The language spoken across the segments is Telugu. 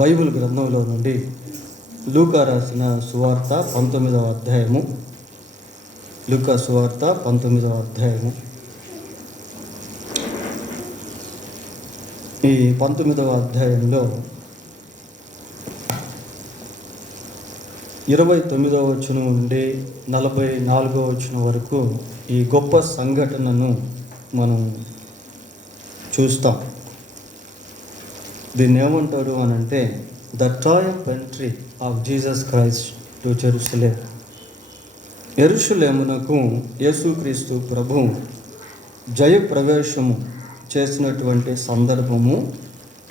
బైబిల్ గ్రంథంలో నుండి లూకా రాసిన సువార్త 19వ అధ్యాయము. లూకా సువార్త 19వ అధ్యాయము. ఈ 19వ అధ్యాయంలో 29వ వచనం నుండి 44వ వచనం వరకు ఈ గొప్ప సంఘటనను మనం చూస్తాం. దీన్ని ఏమంటారు అని అంటే the triumph entry of Jesus Christ to Jerusalem. యెరూషలేమునకు యేసుక్రీస్తు ప్రభు జయ ప్రవేశము చేసినటువంటి సందర్భము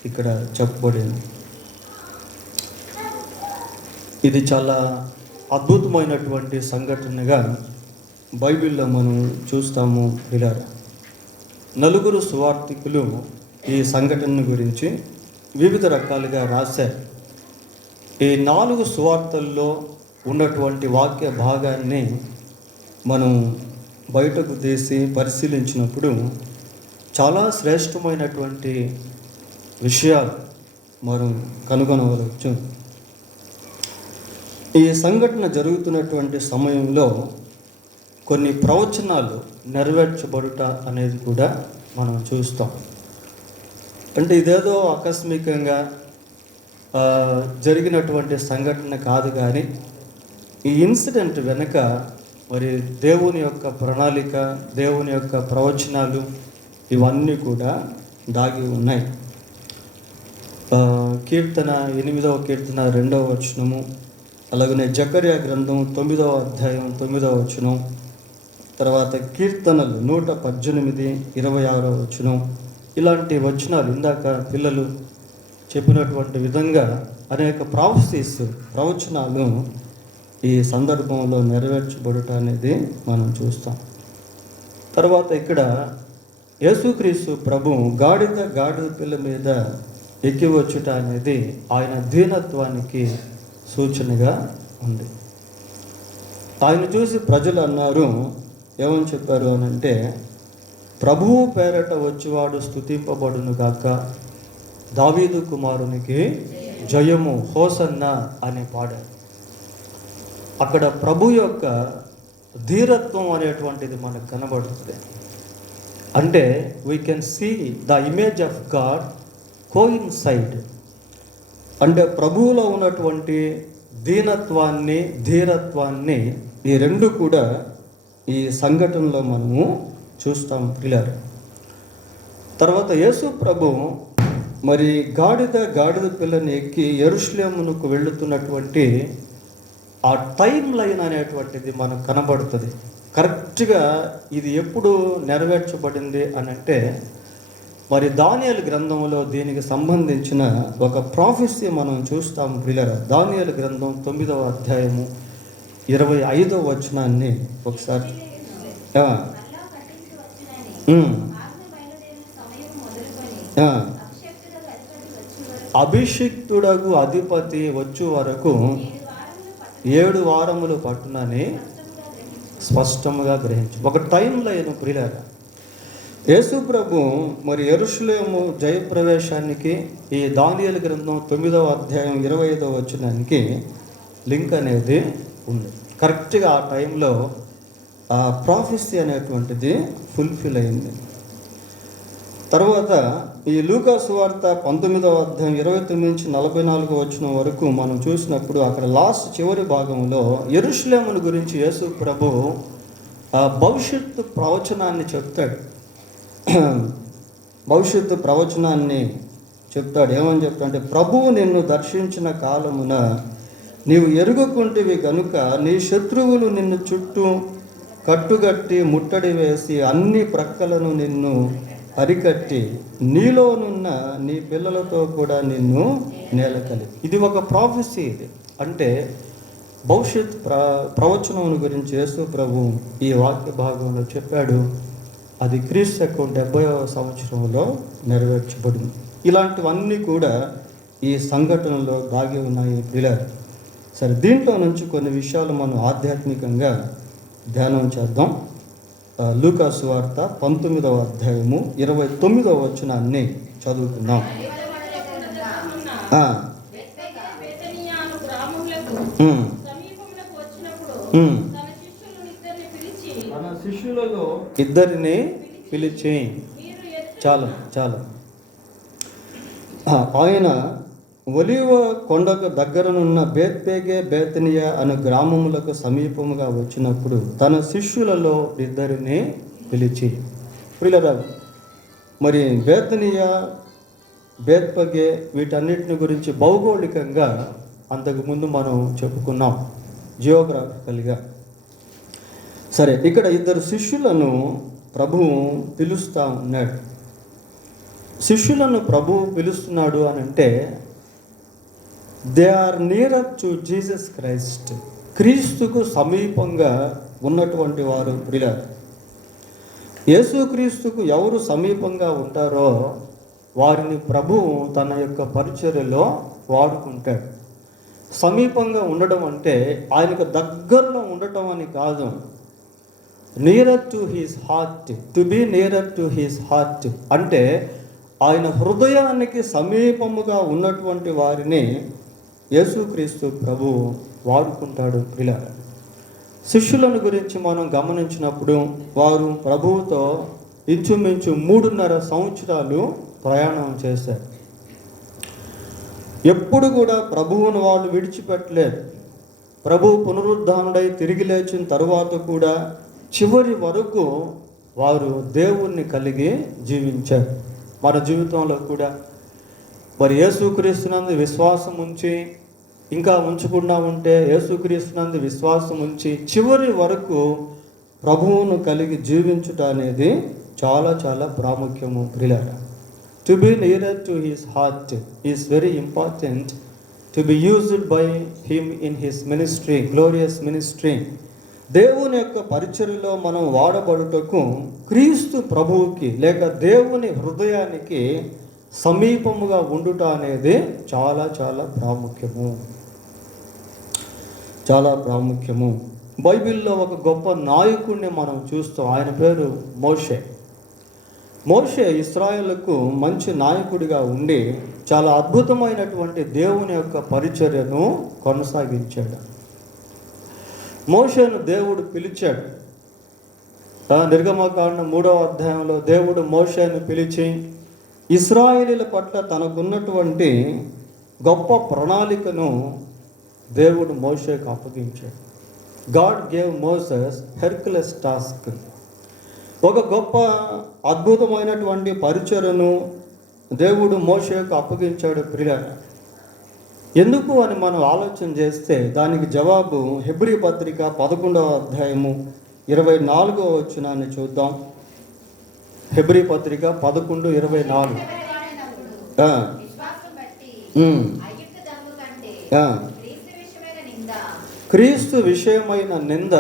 ఇక్కడ చెప్పబడింది. ఇది చాలా అద్భుతమైనటువంటి సంఘటనగా బైబిల్లో మనం చూస్తాము. ఇలా నలుగురు సువార్తికులు ఈ సంఘటన గురించి వివిధ రకాలుగా రాశారు. ఈ 4 సువార్తల్లో ఉన్నటువంటి వాక్య భాగాన్ని మనం బయటకు తీసి పరిశీలించినప్పుడు చాలా శ్రేష్టమైనటువంటి విషయాలు మనం కనుగొనవచ్చు. ఈ సంఘటన జరుగుతున్నటువంటి సమయంలో కొన్ని ప్రవచనాలు నెరవేర్చబడుట అనేది కూడా మనం చూస్తాం. అంటే ఇదేదో ఆకస్మికంగా జరిగినటువంటి సంఘటన కాదు, కానీ ఈ ఇన్సిడెంట్ వెనుక మరి దేవుని యొక్క ప్రణాళిక, దేవుని యొక్క ప్రవచనాలు ఇవన్నీ కూడా దాగి ఉన్నాయి. కీర్తన 8వ కీర్తన 2వ వచనము, అలాగనే జకర్యా గ్రంథం 9వ అధ్యాయం 9వ వచనం, తర్వాత కీర్తనలు 118 26వ వచనం, ఇలాంటి వచనాలు ఇందాక పిల్లలు చెప్పినటువంటి విధంగా అనేక ప్రవచనాలు ఈ సందర్భంలో నెరవేర్చబడుట అనేది మనం చూస్తాం. తర్వాత ఇక్కడ యేసుక్రీస్తు ప్రభు గాడిద పిల్ల మీద ఎక్కి వచ్చుట అనేది ఆయన దీనత్వానికి సూచనగా ఉంది. ఆయన చూసి ప్రజలు అన్నారు, ఏమని చెప్పారు అని అంటే, ప్రభువు పేరట వచ్చేవాడు స్తుతింపబడును గాక, దావీదు కుమారునికి జయము, హోసన్న అని పాడారు. అక్కడ ప్రభు యొక్క ధీరత్వం అనేటువంటిది మనకు కనబడుతుంది. అంటే we can see the image of God coincide. అంటే ప్రభువులో ఉన్నటువంటి దీనత్వాన్ని, ధీరత్వాన్ని ఈ రెండు కూడా ఈ సంఘటనలో మనము చూస్తాం పిల్లలు. తర్వాత యేసు ప్రభు మరి గాడిద పిల్లని ఎక్కి యెరూషలేమునకు వెళుతున్నటువంటి ఆ టైం లైన్ అనేటువంటిది మనకు కనబడుతుంది. కరెక్ట్గా ఇది ఎప్పుడు నెరవేర్చబడింది అని అంటే, మరి దానియేలు గ్రంథంలో దీనికి సంబంధించిన ఒక ప్రాఫెసీ మనం చూస్తాం పిల్లలు. దానియేలు గ్రంథం 9వ అధ్యాయము 25వ వచనాన్ని ఒకసారి అభిషిక్తుడగు అధిపతి వచ్చు వరకు 7 వారములు పట్టునని స్పష్టంగా గ్రహించు. ఒక టైం లైన్ ప్రియులారా. యేసు ప్రభు మరి యెరూషలేము జయప్రవేశానికి ఈ దానియేలు గ్రంథం 9వ అధ్యాయం 25వ వచనానికి లింక్ అనేది ఉంది. కరెక్ట్గా ఆ టైంలో ఆ ప్రాఫెసీ అనేటువంటిది ఫుల్ఫిల్ అయింది. తర్వాత ఈ లూకా సువార్త 19వ అధ్యాయం 29 నుంచి 44వ వచనం వరకు మనం చూసినప్పుడు అక్కడ లాస్ట్ చివరి భాగంలో యెరూషలేమును గురించి యేసు ప్రభు భవిష్యత్తు ప్రవచనాన్ని చెప్తాడు. భవిష్యత్తు ప్రవచనాన్ని చెప్తాడు. ఏమని చెప్తాడంటే, ప్రభువు నిన్ను దర్శించిన కాలమున నీవు ఎరుగకుంటివి గనుక నీ శత్రువులు నిన్ను చుట్టూ కట్టుగట్టి ముట్టడి వేసి అన్ని ప్రక్కలను నిన్ను అరికట్టి నీలోనున్న నీ పిల్లలతో కూడా నిన్ను నేలకలి. ఇది ఒక ప్రాఫెసీ. ఇది అంటే భవిష్యత్ ప్రవచనం గురించి యేసు ప్రభు ఈ వాక్య భాగంలో చెప్పాడు. అది క్రీస్తు 70వ సంవత్సరంలో నెరవేర్చబడింది. ఇలాంటివన్నీ కూడా ఈ సంఘటనలో దాగి ఉన్నాయి పిల్లలు. సరే, దీంట్లో నుంచి కొన్ని విషయాలు మనం ఆధ్యాత్మికంగా ధ్యానం చేద్దాం. లూకా సువార్త 19వ అధ్యాయము 29వ వచనాన్ని చదువుకుందాం. తన శిష్యులలో ఇద్దరిని పిలిచి చాలు ఆయన ఒలీవ కొండకు దగ్గరనున్న బేత్పేగే బేతనియా అనే గ్రామములకు సమీపముగా వచ్చినప్పుడు తన శిష్యులలో ఇద్దరిని పిలిచి. ప్రియులారా, మరి బేతనియా, బేత్పగే వీటన్నిటిని గురించి భౌగోళికంగా అంతకుముందు మనం చెప్పుకున్నాం, జియోగ్రాఫికల్గా. సరే, ఇక్కడ ఇద్దరు శిష్యులను ప్రభువు పిలుస్తూ ఉన్నాడు. శిష్యులను ప్రభువు పిలుస్తున్నాడు అని అంటే they are nearer to Jesus Christ. క్రీస్తుకు సమీపంగా ఉన్నటువంటి వారు. ప్రియులారా, యేసుక్రీస్తుకు ఎవరు సమీపంగా ఉంటారో వారిని ప్రభువు తన యొక్క పరిచర్యలో వాడుకుంటాడు. సమీపంగా ఉండడం అంటే ఆయనకు దగ్గరలో ఉండటం అని కాదు. Nearer to his heart, to be nearer to his heart అంటే ఆయన హృదయానికి సమీపముగా ఉన్నటువంటి వారిని యేసుక్రీస్తు ప్రభువు వాడుకుంటాడు. ప్రియులారా, శిష్యులను గురించి మనం గమనించినప్పుడు వారు ప్రభువుతో ఇంచుమించు 3.5 సంవత్సరాలు ప్రయాణం చేశారు. ఎప్పుడు కూడా ప్రభువును వాళ్ళు విడిచిపెట్టలేదు. ప్రభువు పునరుద్ధానుడై తిరిగి లేచిన తరువాత కూడా చివరి వరకు వారు దేవుణ్ణి కలిగి జీవించారు. మన జీవితంలో కూడా మరి యేసుక్రీస్తునందు విశ్వాసం ఉంచి, ఇంకా ఉంచకుండా ఉంటే యేసుక్రీస్తునందు విశ్వాసం ఉంచి చివరి వరకు ప్రభువును కలిగి జీవించుట అనేది చాలా చాలా ప్రాముఖ్యము. ప్రియులారా, to be nearer to his heart is very important to be used by him in his ministry, glorious ministry. దేవుని యొక్క పరిచర్యలో మనం వాడబడుటకు క్రీస్తు ప్రభువుకి లేక దేవుని హృదయానికి సమీపముగా ఉండుట అనేది చాలా చాలా ప్రాముఖ్యము, చాలా ప్రాముఖ్యము. బైబిల్లో ఒక గొప్ప నాయకుడిని మనం చూస్తాం. ఆయన పేరు మోషే. మోషే ఇశ్రాయేలుకు మంచి నాయకుడిగా ఉండి చాలా అద్భుతమైనటువంటి దేవుని యొక్క పరిచర్యను కొనసాగించాడు. మోషేను దేవుడు పిలిచాడు. నిర్గమకాండం 3వ అధ్యాయంలో దేవుడు మోషేను పిలిచి ఇశ్రాయేలీల పట్ల తనకున్నటువంటి గొప్ప ప్రణాళికను దేవుడు మోషేకు అప్పగించాడు. God gave Moses Hercules task. ఒక గొప్ప అద్భుతమైనటువంటి పరిచర్యను దేవుడు మోషేకు అప్పగించాడు. ప్రియులారా, ఎందుకు అని మనం ఆలోచన చేస్తే దానికి జవాబు హెబ్రీ పత్రిక 11వ అధ్యాయము 24వ వచనాన్ని చూద్దాం. హెబ్రీ పత్రిక 11:24. క్రీస్తు విషయమైన నింద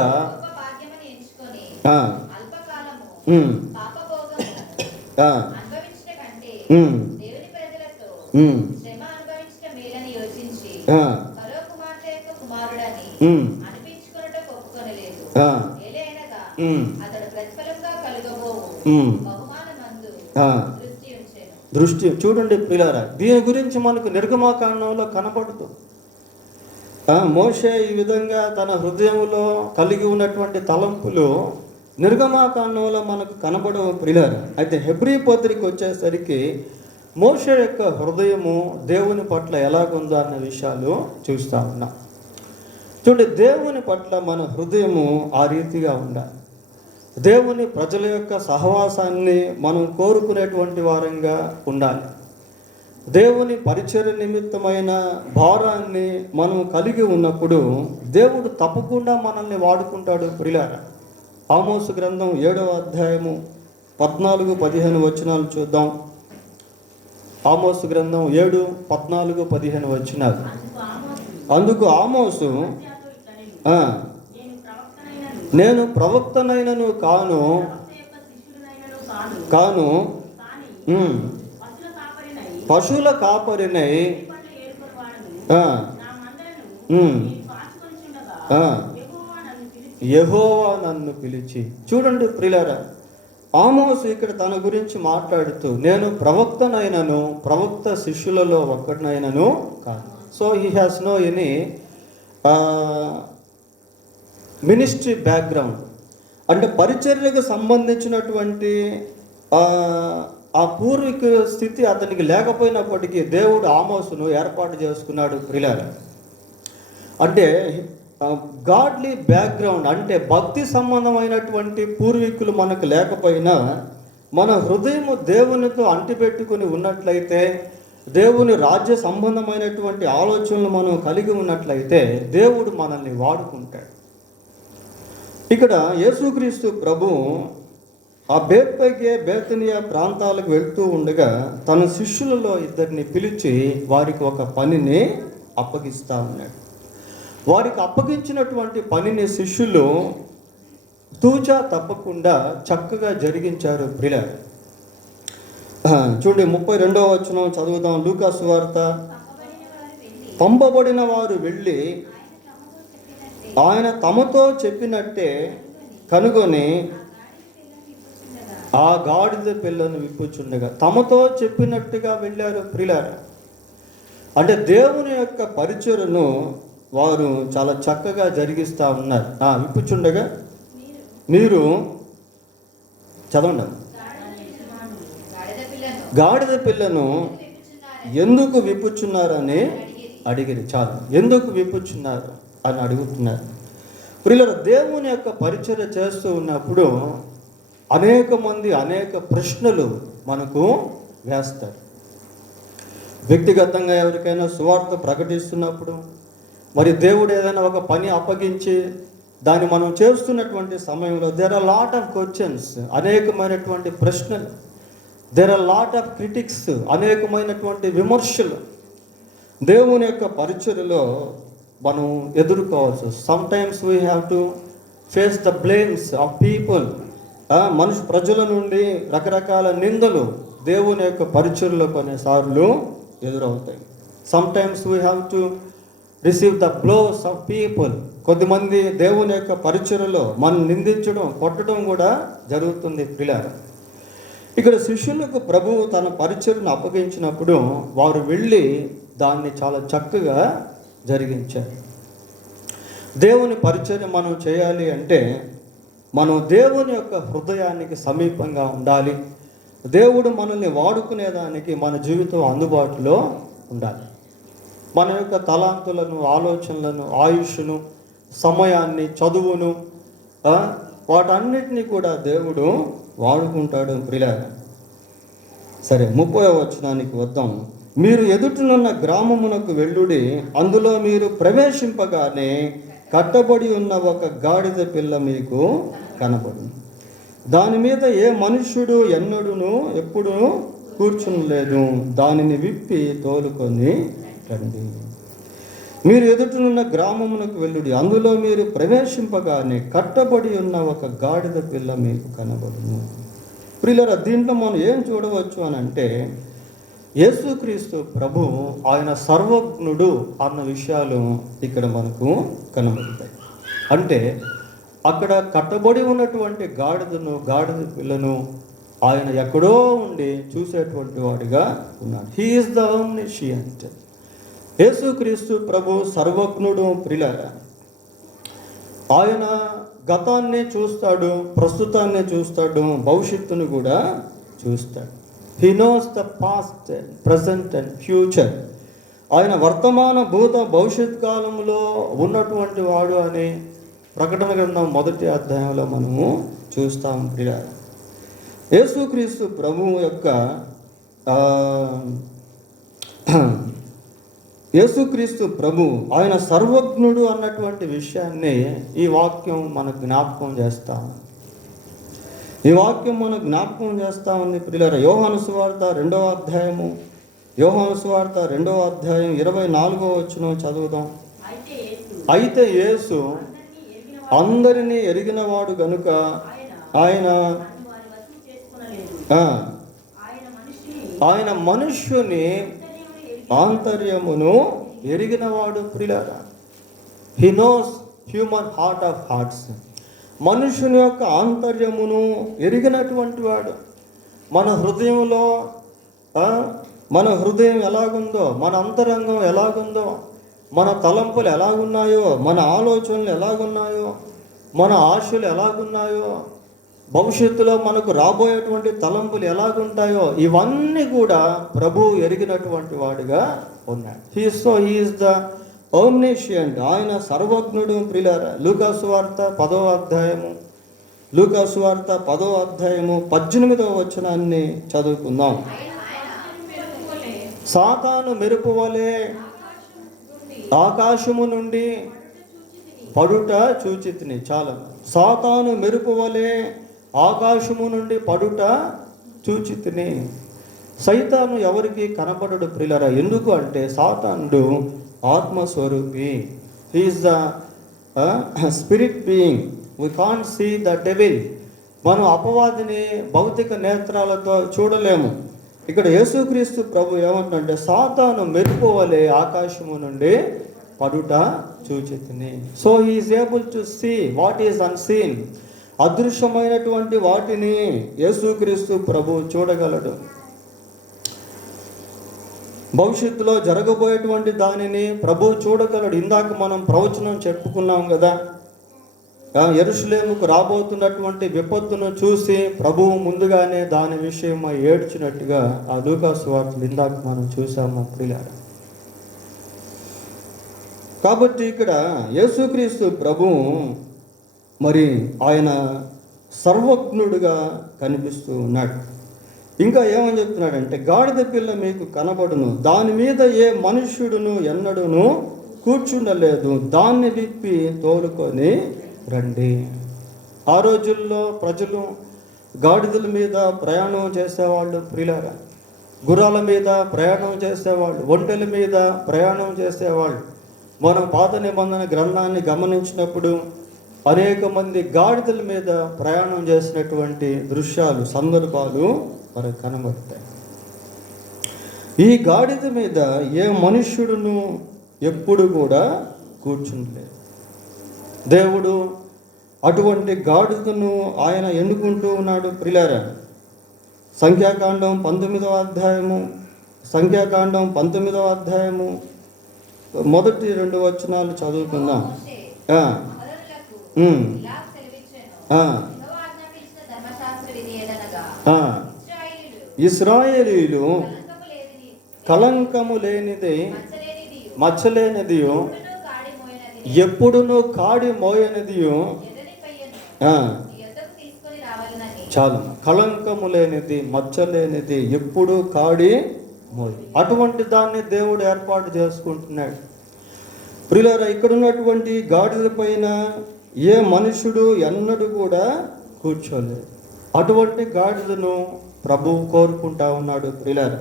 దృష్టి. చూడండి ప్రియులారా, దీని గురించి మనకు నిర్గమకాండంలో కనపడదు. మోషే ఈ విధంగా తన హృదయంలో కలిగి ఉన్నటువంటి తలంపులు నిర్గమకాండంలో మనకు కనపడవు ప్రియులారా. అయితే హెబ్రీ పత్రిక వచ్చేసరికి మోషే యొక్క హృదయము దేవుని పట్ల ఎలాగుందో అన్న విషయాలు చూస్తూ ఉన్నాం. చూడండి, దేవుని పట్ల మన హృదయము ఆ రీతిగా ఉండాలి. దేవుని ప్రజల యొక్క సహవాసాన్ని మనం కోరుకునేటువంటి వారంగా ఉండాలి. దేవుని పరిచర్య నిమిత్తమైన భారాన్ని మనం కలిగి ఉన్నప్పుడు దేవుడు తప్పకుండా మనల్ని వాడుకుంటాడు. ప్రియులారా, ఆమోసు గ్రంథం 7వ అధ్యాయము 14-15 వచనాలు చూద్దాం. ఆమోసు గ్రంథం 7:14-15 వచనాలు. అందుకు ఆమోసు, నేను ప్రవక్తనైనను కాను పశువుల కాపరినై యెహోవా నన్ను పిలిచి. చూడండి ప్రియులారా, ఆమోసు ఇక్కడ తన గురించి మాట్లాడుతూ నేను ప్రవక్తనైనను ప్రవక్త శిష్యులలో ఒక్కడినైనను కాదు. So he has no any ministry background, అంటే పరిచర్యకు సంబంధించినటువంటి ఆ పూర్వీక స్థితి అతనికి లేకపోయినప్పటికీ దేవుడు ఆమోసును ఏర్పాటు చేసుకున్నాడు ప్రియులారా. అంటే గాడ్లీ బ్యాక్గ్రౌండ్, అంటే భక్తి సంబంధమైనటువంటి పూర్వీకులు మనకు లేకపోయినా మన హృదయము దేవునితో అంటిపెట్టుకుని ఉన్నట్లయితే, దేవుని రాజ్య సంబంధమైనటువంటి ఆలోచనలు మనం కలిగి ఉన్నట్లయితే దేవుడు మనల్ని వాడుకుంటాడు. ఇక్కడ యేసుక్రీస్తు ప్రభు ఆ బేత్పగే బేతనియా ప్రాంతాలకు వెళ్తూ ఉండగా తన శిష్యులలో ఇద్దరిని పిలిచి వారికి ఒక పనిని అప్పగిస్తూ ఉన్నాడు. వారికి అప్పగించినటువంటి పనిని శిష్యులు తూచా తప్పకుండా చక్కగా జరిగించారు ప్రియులారా. చూడండి 32వ వచనం చదువుదాం. లూకా సువార్త. పంపబడిన వారు వెళ్ళి ఆయన తమతో చెప్పినట్టే కనుగొని ఆ గాడిద పిల్లను విప్పుచుండగా, తమతో చెప్పినట్టుగా వెళ్ళారు ప్రియులారా. అంటే దేవుని యొక్క పరిచర్యను వారు చాలా చక్కగా జరిగిస్తూ ఉన్నారు. విప్పుచుండగా మీరు చదవండి. గాడిద పిల్లను ఎందుకు విప్పుచున్నారని అడిగిరి. చాలు, ఎందుకు విప్పుచున్నారు అని అడుగుతున్నారు ప్రియులారా. దేవుని యొక్క పరిచర్య చేస్తూ ఉన్నప్పుడు అనేక మంది అనేక ప్రశ్నలు మనకు వేస్తారు. వ్యక్తిగతంగా ఎవరికైనా సువార్త ప్రకటిస్తున్నప్పుడు, మరి దేవుడు ఏదైనా ఒక పని అప్పగించి దాన్ని మనం చేస్తున్నటువంటి సమయంలో there are lot of questions, అనేకమైనటువంటి ప్రశ్నలు. There are lot of critics, అనేకమైనటువంటి విమర్శలు దేవుని యొక్క పరిచర్యలో మనం ఎదుర్కోవచ్చు. Sometimes we have to face the blames of people. ప్రజల నుండి రకరకాల నిందలు దేవుని యొక్క పరిచర్యలో కొన్నిసార్లు ఎదురవుతాయి. Sometimes we have to receive the blows of people. కొద్దిమంది దేవుని యొక్క పరిచర్యలో మనం నిందించడం, కొట్టడం కూడా జరుగుతుంది ప్రియులారా. ఇక్కడ శిష్యులకు ప్రభువు తన పరిచర్యను అప్పగించినప్పుడు వారు వెళ్ళి దాన్ని చాలా చక్కగా జరిగించారు. దేవుని పరిచర్య మనం చేయాలి అంటే మనం దేవుని యొక్క హృదయానికి సమీపంగా ఉండాలి. దేవుడు మనల్ని వాడుకునేదానికి మన జీవితం అందుబాటులో ఉండాలి. మన యొక్క తలాంతులను, ఆలోచనలను, ఆయుష్ను, సమయాన్ని, చదువును, వాటన్నిటినీ కూడా దేవుడు వాడుకుంటాడు ప్రియులారా. సరే, 30వ వచనానికి వద్దాం. మీరు ఎదుటనున్న గ్రామమునకు వెళ్ళుడి, అందులో మీరు ప్రవేశింపగానే కట్టబడి ఉన్న ఒక గాడిద పిల్ల మీకు కనబడు. దాని మీద ఏ మనుష్యుడు ఎన్నడూను ఎప్పుడు కూర్చునలేదు. దానిని విప్పి తోలుకొని రండి. మీరు ఎదుటనున్న గ్రామమునకు వెళ్ళుడి, అందులో మీరు ప్రవేశింపగానే కట్టబడి ఉన్న ఒక గాడిద పిల్ల మీకు కనబడును. ప్రియులారా, దీంట్లో మనం ఏం చూడవచ్చు అని అంటే యేసుక్రీస్తు ప్రభు ఆయన సర్వజ్ఞుడు అన్న విషయాలు ఇక్కడ మనకు కనబడతాయి. అంటే అక్కడ కట్టబడి ఉన్నటువంటి గాడిద పిల్లను ఆయన ఎక్కడో ఉండి చూసేటువంటి వాడిగా ఉన్నాడు. He is the omniscient. యేసుక్రీస్తు ప్రభు సర్వజ్ఞుడు ప్రియులారా. ఆయన గతాన్ని చూస్తాడు, ప్రస్తుతాన్ని చూస్తాడు, భవిష్యత్తును కూడా చూస్తాడు. He knows the past, present and future. ఆయన వర్తమాన, భూత, భవిష్యత్ కాలంలో ఉన్నటువంటి వాడు అని ప్రకటన గ్రంథం 1వ అధ్యాయంలో మనము చూస్తాం ప్రియులారా. యేసుక్రీస్తు ప్రభువు యొక్క యేసుక్రీస్తు ప్రభు ఆయన సర్వజ్ఞుడు అన్నటువంటి విషయాన్ని ఈ వాక్యం మనకు జ్ఞాపకం చేస్తా ఉంది. ఈ వాక్యం మనకు జ్ఞాపకం చేస్తూ ఉంది ప్రియులారా. యోహాను సువార్త 2వ అధ్యాయము, యోహాను సువార్త 2వ అధ్యాయం 24వ వచనం చదువుదాం. అయితే యేసు అందరినీ ఎరిగినవాడు గనుక ఆయన మనుష్యుని ఆంతర్యమును ఎరిగినవాడు ప్రియులారా. He knows human heart of hearts. మనుషుని యొక్క ఆంతర్యమును ఎరిగినటువంటి వాడు. మన హృదయం ఎలాగుందో, మన అంతరంగం ఎలాగుందో మన తలంపులు ఎలాగున్నాయో, మన ఆలోచనలు ఎలాగున్నాయో, మన ఆశలు ఎలాగున్నాయో, భవిష్యత్తులో మనకు రాబోయేటువంటి తలంపులు ఎలాగుంటాయో ఇవన్నీ కూడా ప్రభువు ఎరిగినటువంటి వాడిగా ఉన్నాడు. He is the omniscient. ఆయన సర్వజ్ఞుడు. ప్రియులారా, లూకాసు వార్త 10వ అధ్యాయము, లూకాసు వార్త 10వ అధ్యాయము 18వ వచనాన్ని చదువుకుందాం. సాతాను మెరుపు వలె ఆకాశము నుండి పడుట చూచితిని. చాలా. సాతాను మెరుపు వలె ఆకాశము నుండి పడుట చూచితిని. సైతాను ఎవరికి కనపడడు ప్రియులారా. ఎందుకు అంటే సాతానుడు ఆత్మస్వరూపి. He is the spirit being. We can't see the devil. మనం అపవాదిని భౌతిక నేత్రాలతో చూడలేము. ఇక్కడ యేసుక్రీస్తు ప్రభు ఏమంటుంటే సాతాను మెరుపు వలె ఆకాశము నుండి పడుట చూచితిని. So he is able to see what is unseen. అదృశ్యమైనటువంటి వాటిని యేసుక్రీస్తు ప్రభు చూడగలడు. భవిష్యత్తులో జరగబోయేటువంటి దానిని ప్రభు చూడగలడు. ఇందాక మనం ప్రవచనం చెప్పుకున్నాం కదా, యెరూషలేముకు రాబోతున్నటువంటి విపత్తును చూసి ప్రభువు ముందుగానే దాని విషయమై ఏడ్చినట్టుగా ఆ లూకాసు వార్తలు ఇందాక మనం చూసాము ప్రియులారా. కాబట్టి ఇక్కడ యేసుక్రీస్తు ప్రభువు మరి ఆయన సర్వజ్ఞుడుగా కనిపిస్తూ ఉన్నాడు. ఇంకా ఏమని చెప్తున్నాడంటే, గాడిద పిల్ల మీకు కనబడును, దాని మీద ఏ మనుష్యుడును ఎన్నడూను కూర్చుండలేదు, దాన్ని విప్పి తోలుకొని రండి. ఆ రోజుల్లో ప్రజలు గాడిదల మీద ప్రయాణం చేసేవాళ్ళు ప్రియులారా, గుర్రాల మీద ప్రయాణం చేసేవాళ్ళు, ఒంటెల మీద ప్రయాణం చేసేవాళ్ళు. మనం పాత నిబంధన గ్రంథాన్ని గమనించినప్పుడు అనేక మంది గాడిదల మీద ప్రయాణం చేసినటువంటి దృశ్యాలు, సందర్భాలు మనకు కనబడతాయి. ఈ గాడిద మీద ఏ మనుష్యుడును ఎప్పుడు కూడా కూర్చుండలేదు. దేవుడు అటువంటి గాడిదను ఆయన ఎన్నుకుంటూ ఉన్నాడు ప్రియులారా. సంఖ్యాకాండం 19వ అధ్యాయము, సంఖ్యాకాండం 19వ అధ్యాయము మొదటి 2 వచనాలు చదువుకుందాం. ఇశ్రాయేలీయులు కలంకము లేనిది మచ్చలేనిది ఎప్పుడునూ కాడి మోయనిదియు. చాలా. కళంకము లేనిది మచ్చలేనిది ఎప్పుడు కాడి మోయ, అటువంటి దాన్ని దేవుడు ఏర్పాటు చేసుకుంటున్నాడు ప్రియులారా. ఇక్కడ ఉన్నటువంటి గాడిద పైన ఏ మనుషుడు ఎన్నడూ కూడా కూర్చోలేదు. అటువంటి గాడిదను ప్రభువు కోరుకుంటా ఉన్నాడు ప్రియులారా.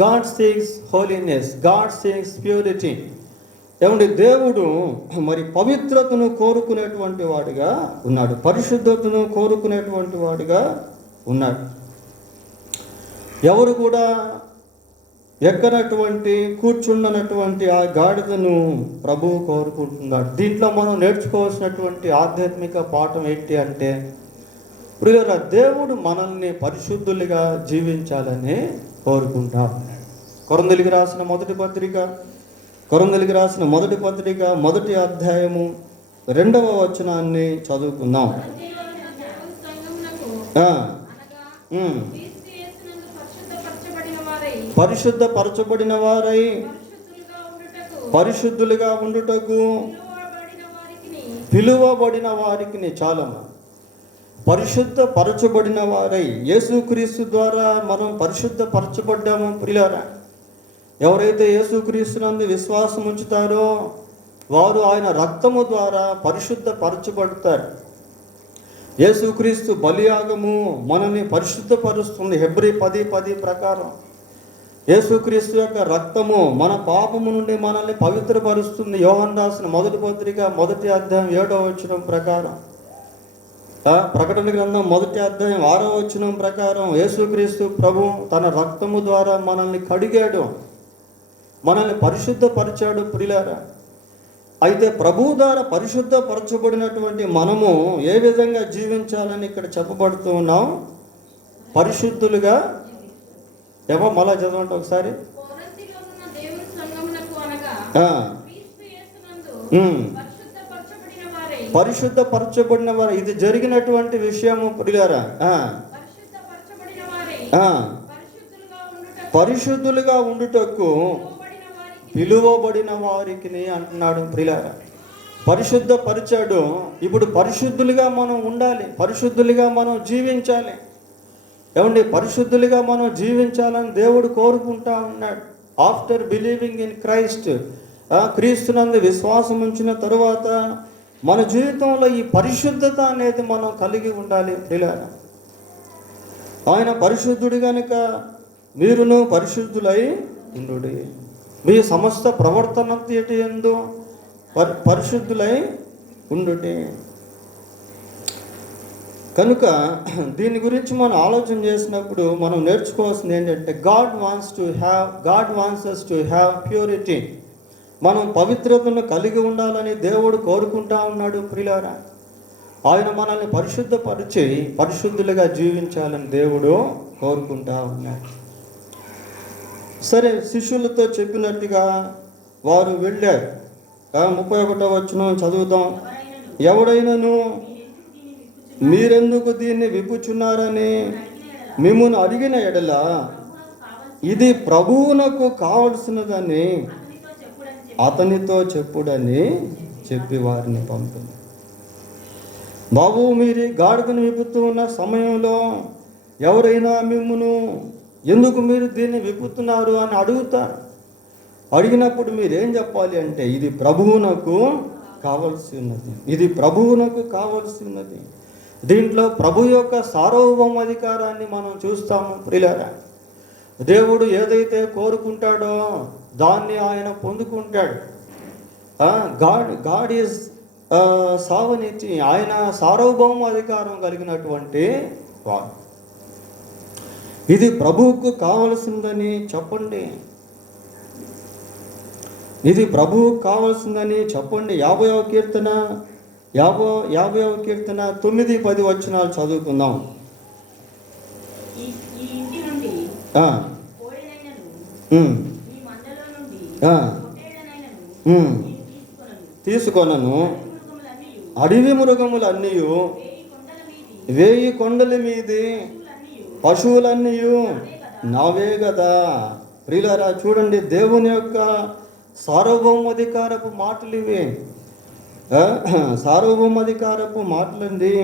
God seeks holiness, God seeks purity. ఏమంటే దేవుడు మరి పవిత్రతను కోరుకునేటువంటి వాడిగా ఉన్నాడు, పరిశుద్ధతను కోరుకునేటువంటి వాడిగా ఉన్నాడు. ఎవరు కూడా ఎక్కనటువంటి కూర్చున్నటువంటి ఆ గాడిదను ప్రభువు కోరుకుంటున్నాడు. దీంట్లో మనం నేర్చుకోవాల్సినటువంటి ఆధ్యాత్మిక పాఠం ఏంటి అంటే ప్రియులారా, దేవుడు మనల్ని పరిశుద్ధులుగా జీవించాలని కోరుకుంటా ఉన్నాడు. కొరింథీయులకు రాసిన మొదటి పత్రిక 1వ అధ్యాయము 2వ వచనాన్ని చదువుకుందాం. పరిశుద్ధపరచబడిన వారై పరిశుద్ధులుగా ఉండుటకు పిలువబడిన వారికి. చాలా. పరిశుద్ధపరచబడిన వారై, యేసుక్రీస్తు ద్వారా మనం పరిశుద్ధపరచబడ్డాము ప్రియులారా. ఎవరైతే యేసుక్రీస్తునందు విశ్వాసం ఉంచుతారో వారు ఆయన రక్తము ద్వారా పరిశుద్ధపరచబడతారు. యేసుక్రీస్తు బలియాగము మనల్ని పరిశుద్ధపరుస్తుంది. హెబ్రీ 10:10 ప్రకారం యేసుక్రీస్తు యొక్క రక్తము మన పాపము నుండి మనల్ని పవిత్రపరుస్తుంది. యోహాను రాసిన మొదటి పత్రిక 1వ అధ్యాయం 7వ వచనం ప్రకారం, ప్రకటన గ్రంథం 1వ అధ్యాయం 6వ వచనం ప్రకారం యేసుక్రీస్తు ప్రభు తన రక్తము ద్వారా మనల్ని కడిగాడు, మనల్ని పరిశుద్ధపరిచాడు ప్రియులారా. అయితే ప్రభు ద్వారా పరిశుద్ధపరచబడినటువంటి మనము ఏ విధంగా జీవించాలని ఇక్కడ చెప్పబడుతూ ఉన్నాం? పరిశుద్ధులుగా. మళ్ళా చదవండి ఒకసారి. పరిశుద్ధపరచబడిన వారు. ఇది జరిగినటువంటి విషయము ప్రియులారా. పరిశుద్ధులుగా ఉండుటకు పిలువబడిన వారికి అంటున్నాడు ప్రియులారా. పరిశుద్ధపరిచాడు. ఇప్పుడు పరిశుద్ధులుగా మనం ఉండాలి, పరిశుద్ధులుగా మనం జీవించాలి. ఏమండి, పరిశుద్ధులుగా మనం జీవించాలని దేవుడు కోరుకుంటా ఉన్నాడు. ఆఫ్టర్ బిలీవింగ్ ఇన్ క్రైస్ట్, క్రీస్తునందు విశ్వాసం ఉంచిన తరువాత మన జీవితంలో ఈ పరిశుద్ధత అనేది మనం కలిగి ఉండాలి ప్రియులారా. ఆయన పరిశుద్ధుడు కనుక మీరును పరిశుద్ధులై ఉండుడి. మీ సమస్త ప్రవర్తన యందు పరిశుద్ధులై ఉండుడి. కనుక దీని గురించి మనం ఆలోచన చేసినప్పుడు మనం నేర్చుకోవాల్సింది ఏంటంటే God wants us to have purity. మనం పవిత్రతను కలిగి ఉండాలని దేవుడు కోరుకుంటా ఉన్నాడు ప్రియులారా. ఆయన మనల్ని పరిశుద్ధపరిచి పరిశుద్ధులుగా జీవించాలని దేవుడు కోరుకుంటా ఉన్నాడు. సరే, శిష్యులతో చెప్పినట్టుగా వారు వెళ్ళారు. 31వ వచనం చదువుదాం. ఎవడైనను మీరెందుకు దీన్ని విప్పుచున్నారని మిమ్మును అడిగిన ఎడల ఇది ప్రభువునకు కావలసినదని అతనితో చెప్పుడని చెప్పి వారిని పంపింది. బాబు, మీరు గాడిదను విప్పుతూ ఉన్న సమయంలో ఎవరైనా మిమ్మును ఎందుకు మీరు దీన్ని విప్పుతున్నారు అని అడుగుతారు. అడిగినప్పుడు మీరేం చెప్పాలి అంటే ఇది ప్రభువునకు కావలసి ఉన్నది, ఇది ప్రభువునకు కావలసి ఉన్నది. దీంట్లో ప్రభు యొక్క సార్వభౌమాధికారాన్ని మనం చూస్తాము ప్రియులారా. దేవుడు ఏదైతే కోరుకుంటాడో దాన్ని ఆయన పొందుకుంటాడు. God is సావనీతి. ఆయన సార్వభౌమ అధికారం కలిగినటువంటి వాడు. ఇది ప్రభువుకు కావలసిందని చెప్పండి, ఇది ప్రభువుకు కావలసిందని చెప్పండి. 50వ కీర్తన 9-10 వచనాలు చదువుకుందాం. తీసుకొనను అడవి మృగములన్నీ, 1000 కొండల మీది పశువులన్నీ నావే కదా. ప్రియులారా, చూడండి, దేవుని యొక్క సార్వభౌమాధికారపు మాటలు ఇవి. సార్వభౌమాధికారపు మాటలండి.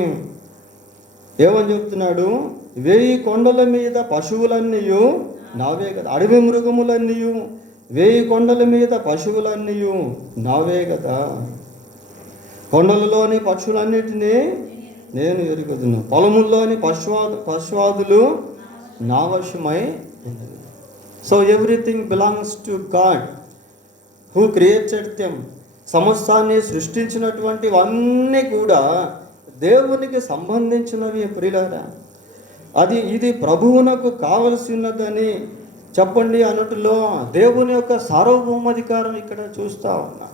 ఏమని చెప్తున్నాడు? 1000 కొండల మీద పశువులన్నీ నావే కదా. అడవి మృగములన్నీ, 1000 కొండల మీద పశువులన్నీ నావే కదా. కొండలలోని పశువులన్నిటినీ నేను ఎరుగుదును, పొలముల్లోని పశువాదులు నా వశమై ఉన్నది. So everything belongs to God who created them. సమస్తాన్ని సృష్టించినటువంటివన్నీ కూడా దేవునికి సంబంధించినవి ప్రియులారా. ఇది ప్రభువునకు కావలసి ఉన్నదని చెప్పండి అన్నట్టులో దేవుని యొక్క సార్వభౌమాధికారం ఇక్కడ చూస్తూ ఉన్నా.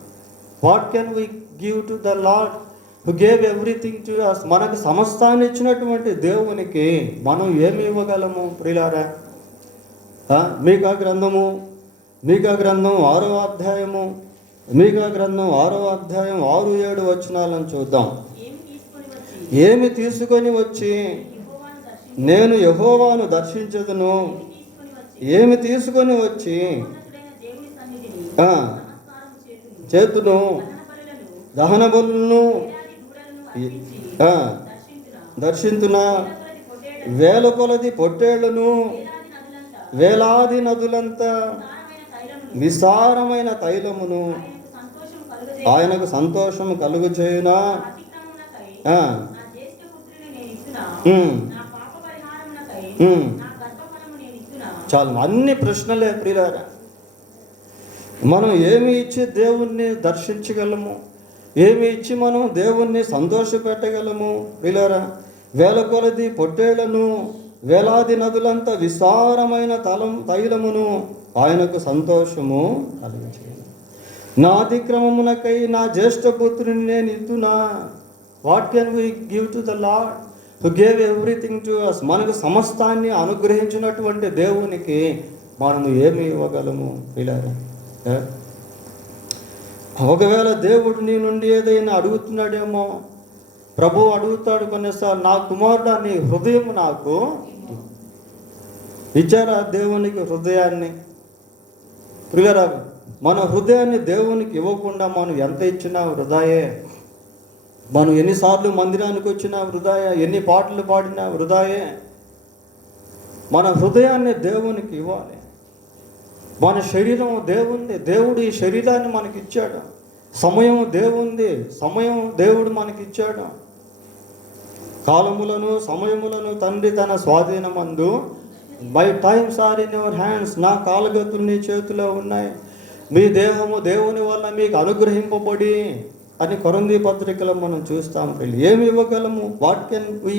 What can we give to the Lord who gave everything to us? మనకు సమస్తాన్ని ఇచ్చినటువంటి దేవునికి మనం ఏమి ఇవ్వగలము ప్రియులారా? మీకా గ్రంథం 6వ అధ్యాయము, మీకా గ్రంథం 6వ అధ్యాయం 6-7 వచనాలను చూద్దాం. ఏమి తీసుకొని వచ్చి నేను యెహోవాను దర్శించదును, ఏమి తీసుకొని వచ్చి చేతును, దహన బలులను దర్శించునా, 1000 కొలది పొట్టేళ్లను, వేలాది నదులంతా విస్తారమైన తైలమును ఆయనకు సంతోషం కలుగుచేయునా. చాలు, అన్ని ప్రశ్నలే ప్రియులారా. మనం ఏమి ఇచ్చి దేవుణ్ణి దర్శించగలము, ఏమి ఇచ్చి మనం దేవుణ్ణి సంతోషపెట్టగలము ప్రియులారా? 1000 కొలది పొట్టేళ్లను, వేలాది నదులంతా విస్తారమైన తైలమును ఆయనకు సంతోషము కలిగించేది. నా అతిక్రమమునకై నా జ్యేష్ఠపుత్రుని నేను ఇద్దునా. What can we give to the Lord who gave everything to us? మనకు సమస్తాన్ని అనుగ్రహించినటువంటి దేవునికి మనము ఏమి ఇవ్వగలము ప్రియులారా? ఒకవేళ దేవుడు నీ నుండి ఏదైనా అడుగుతున్నాడేమో, ప్రభువు అడుగుతాడు కొన్నిసార్లు, నా కుమారుడా నీ హృదయం నాకు ఇచ్చారా దేవునికి హృదయాన్ని? ప్రియులారా, మన హృదయాన్ని దేవునికి ఇవ్వకుండా మనం ఎంత ఇచ్చినా వృధాయే. మనం ఎన్నిసార్లు మందిరానికి వచ్చినా వృధాయే, ఎన్ని పాటలు పాడినా వృధాయే. మన హృదయాన్ని దేవునికి ఇవ్వాలి. మన శరీరం దేవుంది, దేవుడు ఈ శరీరాన్ని మనకి ఇచ్చాడు. సమయం దేవుంది, సమయం దేవుడు మనకి ఇచ్చాడు. కాలములను సమయములను తండ్రి తన స్వాధీనమందు, my times are in your hands, నా కాలగతులు నీ చేతిలో ఉన్నాయి, మీ దేహము దేవుని వల్ల మీకు అనుగ్రహింపబడి అని కొరింథీ పత్రికలో మనం చూస్తాం. ఏమి ఇవ్వగలము? What can we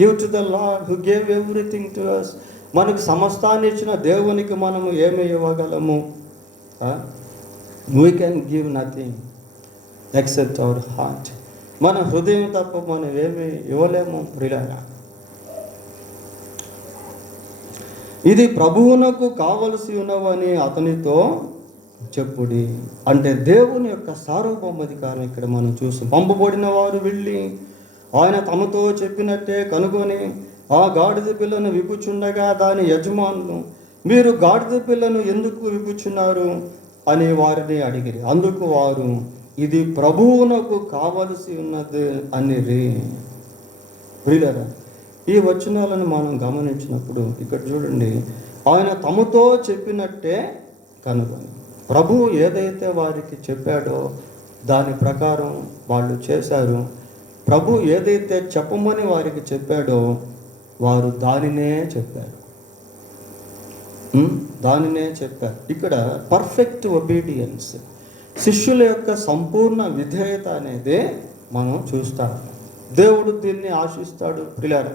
give to the Lord who gave everything to us? మనకు సమస్తాన్ని ఇచ్చిన దేవునికి మనము ఏమి ఇవ్వగలము? We can give nothing except our heart. మన హృదయం తప్ప మనం ఏమి ఇవ్వలేము ప్రియులారా. ఇది ప్రభువునకు కావలసి ఉన్నవని అతనితో చెప్పుడి. అంటే దేవుని యొక్క సార్వభౌమాధికారం ఇక్కడ మనం చూస్తాం. పంపబడిన వారు వెళ్ళి ఆయన తమతో చెప్పినట్టే కనుగొని ఆ గాడిద పిల్లను విప్పుచుండగా దాని యజమానులు, మీరు గాడిద పిల్లను ఎందుకు విప్పుచున్నారు అని వారిని అడిగిరి. అందుకు వారు, ఇది ప్రభువునకు కావలసి ఉన్నది అనిరి. ప్రియులారా, ఈ వచనాలను మనం గమనించినప్పుడు ఇక్కడ చూడండి, ఆయన తమతో చెప్పినట్టే కనుగొని. ప్రభువు ఏదైతే వారికి చెప్పాడో దాని ప్రకారం వాళ్ళు చేశారు. ప్రభు ఏదైతే చెప్పమని వారికి చెప్పాడో వారు దానినే చెప్పారు. ఇక్కడ పర్ఫెక్ట్ ఒబీడియన్స్, శిష్యుల యొక్క సంపూర్ణ విధేయత అనేది మనం చూస్తాం. దేవుడు దీన్ని ఆశిస్తాడు ప్రియులారా.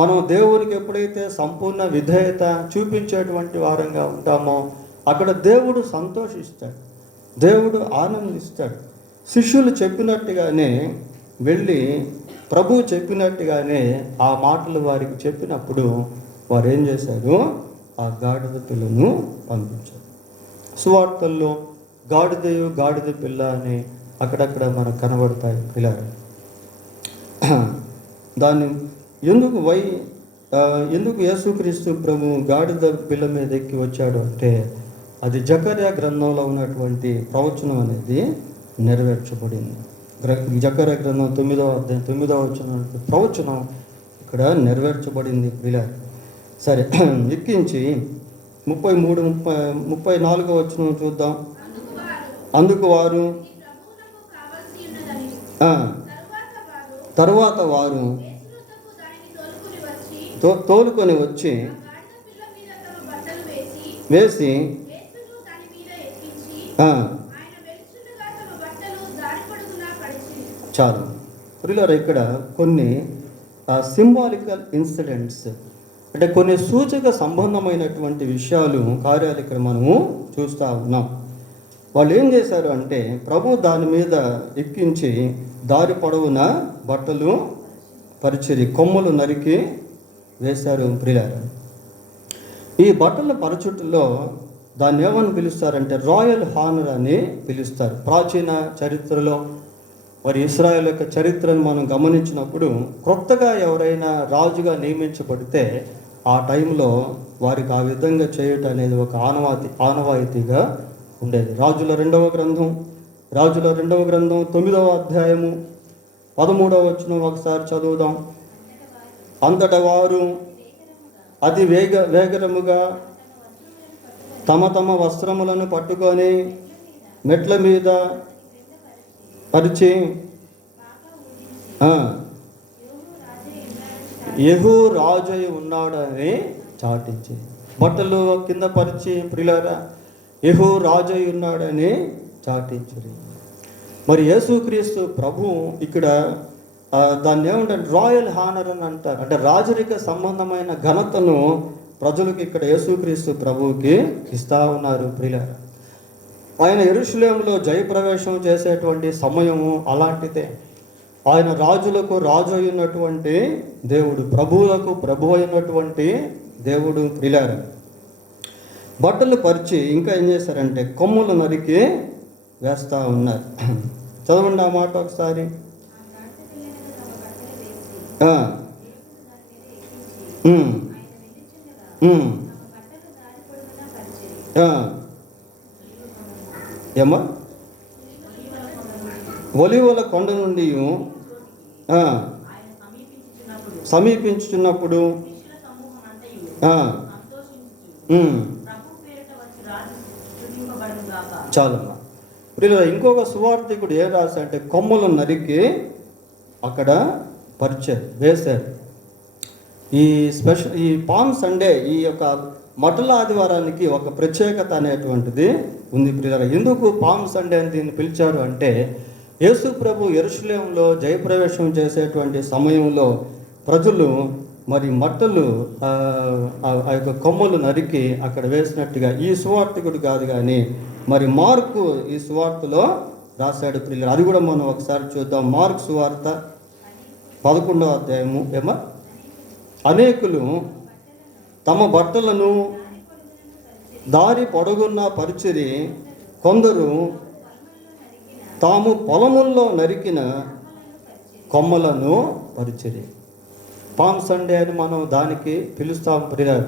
మనం దేవునికి ఎప్పుడైతే సంపూర్ణ విధేయత చూపించేటువంటి వారంగా ఉంటామో అక్కడ దేవుడు సంతోషిస్తాడు, దేవుడు ఆనందిస్తాడు. శిష్యులు చెప్పినట్టుగానే వెళ్ళి ప్రభువు చెప్పినట్టుగానే ఆ మాటలు వారికి చెప్పినప్పుడు వారు ఏం చేశారు? ఆ గాడిద పిల్లను పంపించారు. సువార్తల్లో గాడిదయు గాడిద పిల్ల అని అక్కడక్కడ మనకు కనబడతాయి పిల్లలు. దాన్ని ఎందుకు యేసుక్రీస్తు ప్రభు గాడిద పిల్ల మీద ఎక్కి వచ్చాడు అంటే అది జకర్యా గ్రంథంలో ఉన్నటువంటి ప్రవచనం అనేది నెరవేర్చబడింది. జకర్యా గ్రంథం 9వ అధ్యాయం 9వ వచనం ప్రవచనం ఇక్కడ నెరవేర్చబడింది పిల్లలు. సరే, ఎక్కించి 34వ వచనం చూద్దాం. అందుకు వారు తరువాత వారు తోలుకొని వచ్చి వేసి చాలు. ప్రియులారా, ఇక్కడ కొన్ని సింబాలికల్ ఇన్సిడెంట్స్ అంటే కొన్ని సూచక సంబంధమైనటువంటి విషయాలు, కార్యాలు ఇక్కడ మనము చూస్తూ ఉన్నాం. వాళ్ళు ఏం చేశారు అంటే ప్రభు దాని మీద ఎక్కించి దారి పొడవున బట్టలు పరిచిరి, కొమ్ములు నరికి వేశారు. ప్రియులారా, ఈ బట్టల పరచుట్లో దాన్ని ఏమని పిలుస్తారంటే రాయల్ హానర్ అని పిలుస్తారు. ప్రాచీన చరిత్రలో మరి ఇశ్రాయేల్ యొక్క చరిత్రను మనం గమనించినప్పుడు కొత్తగా ఎవరైనా రాజుగా నియమించబడితే ఆ టైంలో వారికి ఆ విధంగా చేయటం అనేది ఒక ఆనవాయితీగా ఉండేది. రాజుల రెండవ గ్రంథం 9వ అధ్యాయము 13వ వచనం ఒకసారి చదువుదాం. అంతటా వారు అతి వేగరముగా తమ తమ వస్త్రములను పట్టుకొని మెట్ల మీద పరిచి యెహూ రాజై ఉన్నాడని చాటించి, బట్టలు కింద పరిచి ప్రియులారా యెహూ రాజై ఉన్నాడని చాటించరు. మరి యేసుక్రీస్తు ప్రభు ఇక్కడ దాన్ని ఏమంటారు? రాయల్ హానర్ అని అంటారు. అంటే రాజరిక సంబంధమైన ఘనతను ప్రజలకు ఇక్కడ యేసుక్రీస్తు ప్రభువుకి ఇస్తా ఉన్నారు. ప్రియులారా, ఆయన యెరూషలేములో జయప్రవేశం చేసేటువంటి సమయము అలాంటిదే. ఆయన రాజులకు రాజు అయినటువంటి దేవుడు, ప్రభువులకు ప్రభు అయినటువంటి దేవుడు. ప్రియులారా, బట్టలు పరిచి ఇంకా ఏం చేశారంటే కొమ్ములు నరికి వేస్తూ ఉన్నారు. చదవండి ఆ మాట ఒకసారి. ఏమో ఒలీవల కొండ నుండి సమీపించుచున్నప్పుడు చాలమ్మా. ఇప్పుడు ఇంకొక సువార్థికుడు ఏం రాశాడంటే కొమ్మలు నరికి అక్కడ వేశారు. ఈ పామ్ సండే, ఈ యొక్క మటుల ఆదివారానికి ఒక ప్రత్యేకత అనేటువంటిది ఉంది ప్రియులారా. ఎందుకు పామ్ సండే అని దీన్ని పిలిచారు అంటే, యేసు ప్రభు యెరూషలేములో జయప్రవేశం చేసేటువంటి సమయంలో ప్రజలు మరి మట్టలు ఆ యొక్క కొమ్మలు నరికి అక్కడ వేసినట్టుగా ఈ సువార్తికుడు కాదు కానీ మరి మార్కు ఈ సువార్తలో రాశాడు ప్రియులారా. అది కూడా మనం ఒకసారి చూద్దాం. మార్కు సువార్త 11వ అధ్యాయము. అనేకులు తమ బట్టలను దారి పొడుగున్న పరిచిరి, కొందరు తాము పొలముల్లో నరికిన కొమ్మలను పరిచిరి. పామ్ సండే అని మనం దానికి పిలుస్తాం.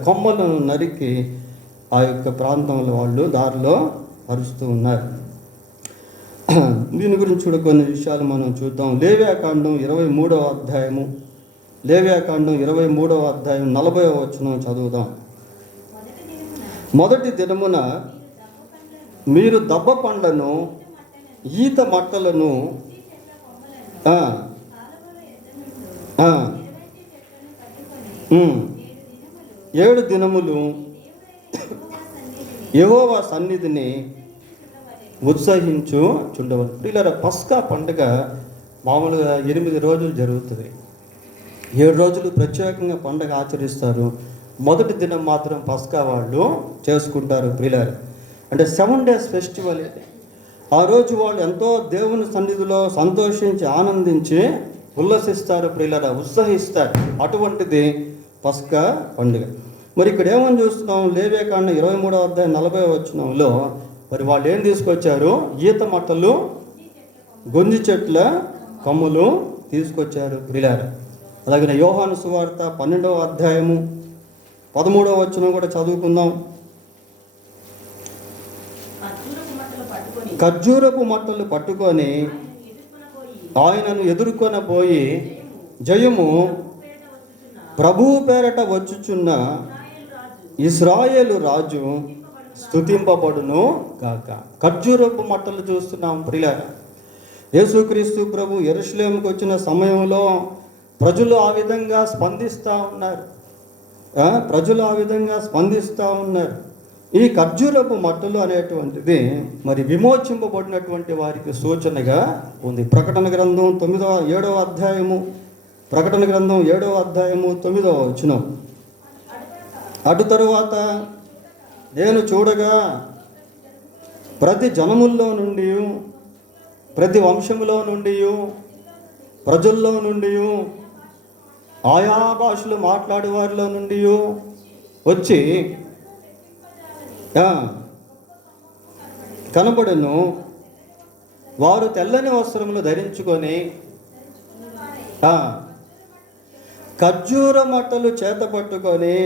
కొమ్మలను నరికి ఆ యొక్క ప్రాంతంలో వాళ్ళు దారిలో పరుస్తూ ఉన్నారు. దీని గురించి కూడా కొన్ని విషయాలు మనం చూద్దాం. లేవ్యాకాండం 23వ అధ్యాయము. లేవ్యాకాండం 23వ అధ్యాయం 40వ వచనం చదువుదాం. మొదటి దినమున మీరు దబ్బ పండ్లను, ఈత మట్టలను 7 దినములు యెహోవా సన్నిధిని ఉత్సహించుచుండవలెను. ప్రియులారా, పస్కా పండుగ మామూలుగా 8 రోజులు జరుగుతుంది. 7 రోజులు ప్రత్యేకంగా పండుగ ఆచరిస్తారు. మొదటి దినం మాత్రం పస్కా వాళ్ళు చేసుకుంటారు ప్రియులారా. అంటే 7 days ఫెస్టివల్ ఇది. ఆ రోజు వాళ్ళు ఎంతో దేవుని సన్నిధిలో సంతోషించి ఆనందించి ఉల్లసిస్తారు ప్రియులారా, ఉత్సహిస్తారు. అటువంటిది పస్కా పండుగ. మరి ఇక్కడ ఏమని చూస్తున్నాం? లేవ్యాకాండం 23వ అధ్యాయం 40వ వచనంలో మరి వాళ్ళు ఏం తీసుకొచ్చారు? ఈత మట్టలు, గొంజి చెట్ల కొమ్మలు తీసుకొచ్చారు ప్రియులారా. అలాగే యోహాను సువార్త 12వ అధ్యాయము 13వ వచనం కూడా చదువుకుందాం. ఖర్జూరపు మట్టలు పట్టుకొని ఆయనను ఎదుర్కొనబోయి జయము ప్రభువు పేరట వచ్చుచున్న ఇశ్రాయేలు రాజు స్తుతింపబడును గాక. ఖర్జూరపు మట్టలు చూస్తున్నాం ప్రియులారా. యేసుక్రీస్తు ప్రభు యెరూషలేముకు వచ్చిన సమయంలో ప్రజలు ఆ విధంగా స్పందిస్తూ ఉన్నారు. ఈ ఖర్జూరపు మట్టలు అనేటువంటిది మరి విమోచింపబడినటువంటి వారికి సూచనగా ఉంది. ప్రకటన గ్రంథం 7వ అధ్యాయము 7వ వచనం. అటు తరువాత నేను చూడగా ప్రతి జనముల్లో నుండి, ప్రతి వంశములో నుండి, ప్రజల్లో నుండి, ఆయా భాషలు మాట్లాడే వారిలో నుండి వచ్చి కనబడను. వారు తెల్లని వస్త్రములు ధరించుకొని ఖర్జూర మట్టలు చేత పట్టుకొని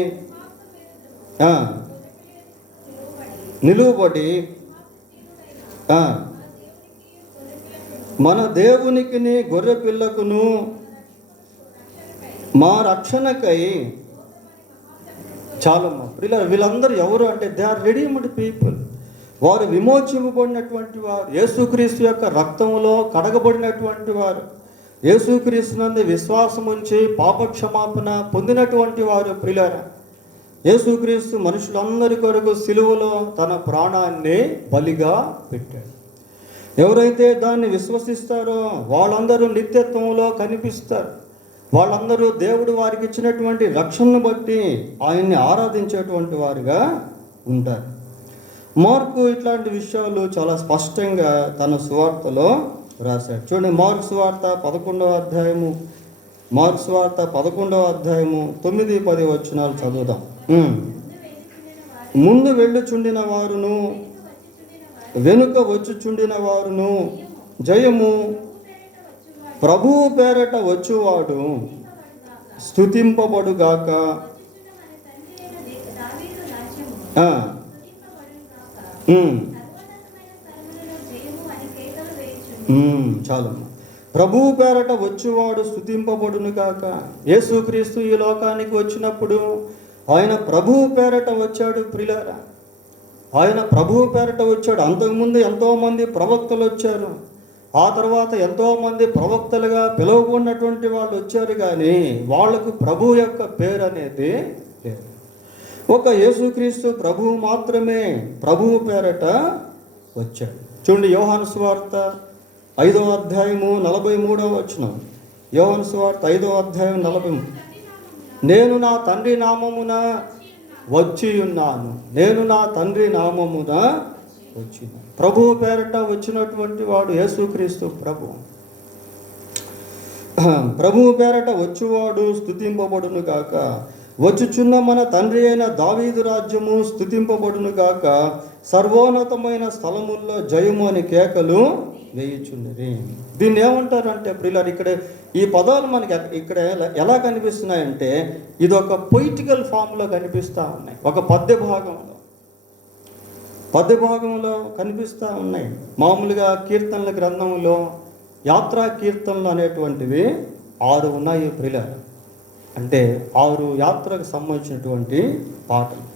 నిలువబడి మన దేవునికిని గొర్రె పిల్లకును మా రక్షణకై చాలమ్మా ప్రియులారా. వీళ్ళందరూ ఎవరు అంటే దే ఆర్ రెడీమేడ్ పీపుల్. వారు విమోచింపబడినటువంటి వారు, యేసుక్రీస్తు యొక్క రక్తములో కడగబడినటువంటి వారు, యేసుక్రీస్తునందు విశ్వాసం ఉంచి పాపక్షమాపణ పొందినటువంటి వారు ప్రియులారా. యేసుక్రీస్తు మనుషులందరి కొరకు సిలువలో తన ప్రాణాన్ని బలిగా పెట్టాడు. ఎవరైతే దాన్ని విశ్వసిస్తారో వాళ్ళందరూ నిత్యత్వంలో కనిపిస్తారు. వాళ్ళందరూ దేవుడు వారికి ఇచ్చినటువంటి రక్షణను బట్టి ఆయన్ని ఆరాధించేటువంటి వారుగా ఉంటారు. మార్కు ఇట్లాంటి విషయాలు చాలా స్పష్టంగా తన సువార్తలో రాశాడు. చూడండి, మార్కు సువార్త 11వ అధ్యాయము 9-10 వచనాలు చదువుదాం. ముందు వెళ్ళుచుండిన వారును వెనుక వచ్చుచుండిన వారును జయము ప్రభువు పేరట వచ్చువాడు స్తుతింపబడుగాక. చాలమ్మా. ప్రభువు పేరట వచ్చువాడు స్తుతింపబడును గాక. యేసుక్రీస్తు ఈ లోకానికి వచ్చినప్పుడు ఆయన ప్రభువు పేరట వచ్చాడు ప్రియులారా. ఆయన ప్రభువు పేరట వచ్చాడు. అంతకుముందు ఎంతోమంది ప్రవక్తలు వచ్చారు, ఆ తర్వాత ఎంతోమంది ప్రవక్తలుగా పిలువబడినటువంటి వాళ్ళు వచ్చారు, కానీ వాళ్లకు ప్రభువు యొక్క పేరు అనేది లేదు. ఒక యేసుక్రీస్తు ప్రభువు మాత్రమే ప్రభువు పేరట వచ్చాడు. చూడండి, యోహాను సువార్త 5వ అధ్యాయము 43వ వచనం. యోహాను సువార్త 5వ అధ్యాయం 43. నేను నా తండ్రి నామమున వచ్చి ఉన్నాను, నేను నా తండ్రి నామమున వచ్చి. ప్రభువు పేరట వచ్చినటువంటి వాడు యేసుక్రీస్తు ప్రభు. ప్రభువు పేరట వచ్చువాడు స్తుతింపబడును గాక. వచ్చుచున్న మన తండ్రి అయిన దావీదు రాజ్యము స్తుతింపబడును గాక. సర్వోన్నతమైన స్థలముల్లో జయము అని కేకలు వేయుచున్నది. దీన్ని ఏమంటారంటే ప్రియులారు, ఇక్కడ ఈ పదాలు మనకి ఇక్కడ ఎలా కనిపిస్తున్నాయంటే ఇది ఒక పొయిటికల్ ఫామ్లో కనిపిస్తూ ఉన్నాయి. ఒక పద్య భాగంలో కనిపిస్తూ ఉన్నాయి. మామూలుగా కీర్తనల గ్రంథంలో యాత్రా కీర్తనలు అనేటువంటివి 6 ఉన్నాయి ప్రియులారు. అంటే 6 యాత్రకు సంబంధించినటువంటి పాటలు.